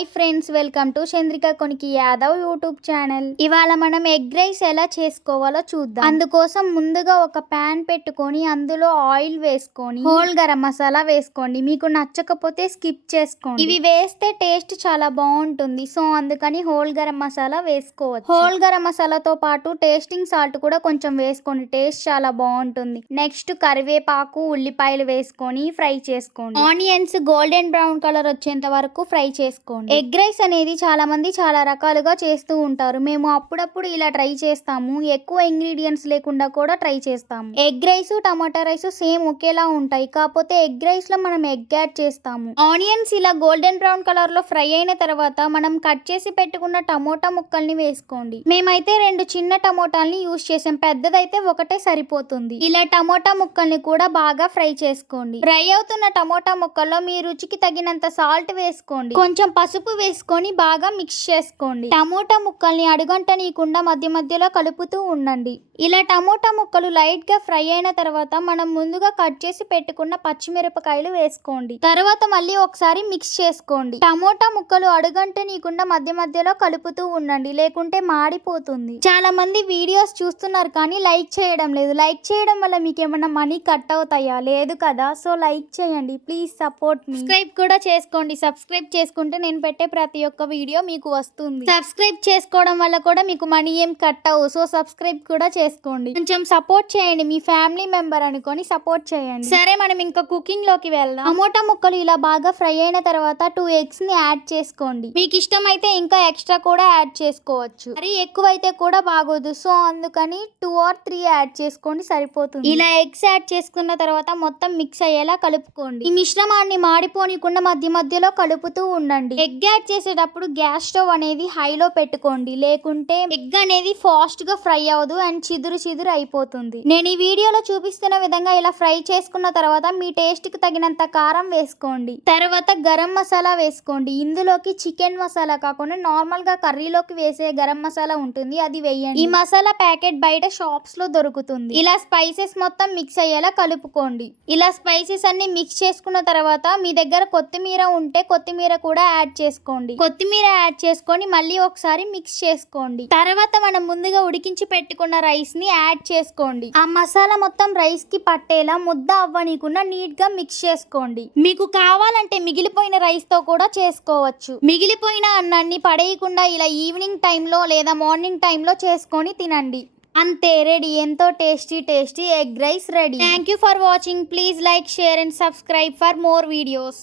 Hi friends, welcome to Chandrika కొనికి Yadav YouTube channel. ఇవాళ మనం ఎగ్ రైస్ ఎలా చేసుకోవాలో చూద్దాం. అందుకోసం ముందుగా ఒక ప్యాన్ పెట్టుకొని అందులో ఆయిల్ వేసుకొని హోల్ గరం మసాలా వేసుకోండి. మీకు నచ్చకపోతే స్కిప్ చేసుకోండి. ఇవి వేస్తే టేస్ట్ చాలా బాగుంటుంది, సో అందుకని హోల్ గరం మసాలా వేసుకోవచ్చు. హోల్ గరం మసాలాతో పాటు టేస్టింగ్ సాల్ట్ కూడా కొంచెం వేసుకోండి, టేస్ట్ చాలా బాగుంటుంది. నెక్స్ట్ కరివేపాకు, ఉల్లిపాయలు వేసుకొని ఫ్రై చేసుకోండి. ఆనియన్స్ గోల్డెన్ బ్రౌన్ కలర్ వచ్చేంత వరకు ఫ్రై చేసుకోండి. ఎగ్ రైస్ అనేది చాలా మంది చాలా రకాలుగా చేస్తూ ఉంటారు. మేము అప్పుడప్పుడు ఇలా ట్రై చేస్తాము. ఎక్కువ ఇంగ్రీడియంట్స్ లేకుండా కూడా ట్రై చేస్తాము. ఎగ్ రైస్, టమాటా రైస్ సేమ్ ఒకేలా ఉంటాయి, కాకపోతే ఎగ్ రైస్ లో మనం ఎగ్ యాడ్ చేస్తాము. ఆనియన్స్ ఇలా గోల్డెన్ బ్రౌన్ కలర్ లో ఫ్రై అయిన తర్వాత మనం కట్ చేసి పెట్టుకున్న టమోటా ముక్కల్ని వేసుకోండి. మేమైతే 2 చిన్న టమోటాల్ని యూజ్ చేసాం, పెద్దదైతే ఒకటే సరిపోతుంది. ఇలా టమోటా ముక్కల్ని కూడా బాగా ఫ్రై చేసుకోండి. ఫ్రై అవుతున్న టమోటా ముక్కల్లో మీ రుచికి తగినంత సాల్ట్ వేసుకోండి. కొంచెం పసుపు వేసుకొని బాగా మిక్స్ చేసుకోండి. టమోటా ముక్కల్ని అడుగంటనీయకుండా మధ్య మధ్యలో కలుపుతూ ఉండండి. ఇలా టమోటా ముక్కలు లైట్ గా ఫ్రై అయిన తర్వాత మనం ముందుగా కట్ చేసి పెట్టుకున్న పచ్చిమిరపకాయలు వేసుకోండి. తర్వాత మళ్ళీ ఒకసారి మిక్స్ చేసుకోండి. టమోటా ముక్కలు అడుగంటనీయకుండా మధ్య మధ్యలో కలుపుతూ ఉండండి, లేకుంటే మాడిపోతుంది. చాలా మంది వీడియోస్ చూస్తున్నారు కానీ లైక్ చేయడం లేదు. లైక్ చేయడం వల్ల మీకు ఏమైనా మనీ కట్ అవుతాయా? లేదు కదా, సో లైక్ చేయండి ప్లీజ్, సపోర్ట్ మీ. సబ్స్క్రైబ్ కూడా చేసుకోండి. సబ్స్క్రైబ్ చేసుకుంటే నేను పెట్టే ప్రతి ఒక్క వీడియో మీకు వస్తుంది. సబ్స్క్రైబ్ చేసుకోవడం వల్ల కూడా మీకు మనీ ఏం కట్ అవ్వు, సో సబ్స్క్రైబ్ కూడా చేసుకోండి. కొంచెం సపోర్ట్ చేయండి, మీ ఫ్యామిలీ మెంబర్ అనుకొని సపోర్ట్ చేయండి. సరే, మనం ఇంకా కుకింగ్ లోకి వెళ్దాం. టమోటా ముక్కలు ఇలా బాగా ఫ్రై అయిన తర్వాత 2 ఎగ్స్ ని యాడ్ చేసుకోండి. మీకు ఇష్టమైతే ఇంకా ఎక్స్ట్రా కూడా యాడ్ చేసుకోవచ్చు. మరి ఎక్కువైతే కూడా బాగోదు, సో అందుకని 2 or 3 యాడ్ చేసుకోండి, సరిపోతుంది. ఇలా ఎగ్స్ యాడ్ చేసుకున్న తర్వాత మొత్తం మిక్స్ అయ్యేలా కలుపుకోండి. ఈ మిశ్రమాన్ని మాడిపోనికుండా మధ్య మధ్యలో కలుపుతూ ఉండండి. ఎగ్ యాడ్ చేసేటప్పుడు గ్యాస్ స్టవ్ అనేది హైలో పెట్టుకోండి, లేకుంటే ఎగ్ అనేది ఫాస్ట్ గా ఫ్రై అవ్వదు అండ్ చిదురు చిదురు అయిపోతుంది. నేను ఈ వీడియోలో చూపిస్తున్న విధంగా ఇలా ఫ్రై చేసుకున్న తర్వాత మీ టేస్ట్ కి తగినంత కారం వేసుకోండి. తర్వాత గరం మసాలా వేసుకోండి. ఇందులోకి చికెన్ మసాలా కాకుండా నార్మల్ గా కర్రీలోకి వేసే గరం మసాలా ఉంటుంది, అది వేయండి. ఈ మసాలా ప్యాకెట్ బయట షాప్స్ లో దొరుకుతుంది. ఇలా స్పైసెస్ మొత్తం మిక్స్ అయ్యేలా కలుపుకోండి. ఇలా స్పైసెస్ అన్ని మిక్స్ చేసుకున్న తర్వాత మీ దగ్గర కొత్తిమీర ఉంటే కొత్తిమీర కూడా యాడ్ చేసుకోండి. కొత్తిమీర యాడ్ చేసుకొని మళ్ళీ ఒకసారి మిక్స్ చేసుకోండి. తర్వాత మనం ముందుగా ఉడికించి పెట్టుకున్న రైస్ ని యాడ్ చేసుకోండి. ఆ మసాలా మొత్తం రైస్ కి పట్టేలా ముద్ద అవ్వనీయకుండా నీట్ గా మిక్స్ చేసుకోండి. మీకు కావాలంటే మిగిలిపోయిన రైస్ తో కూడా చేసుకోవచ్చు. మిగిలిపోయిన అన్నాన్ని పడేయకుండా ఇలా ఈవినింగ్ టైంలో లేదా మార్నింగ్ టైంలో చేసుకొని తినండి. అంతే, రెడీ. ఎంతో tasty egg rice ready. Thank you for watching. Please like, share and subscribe for more videos.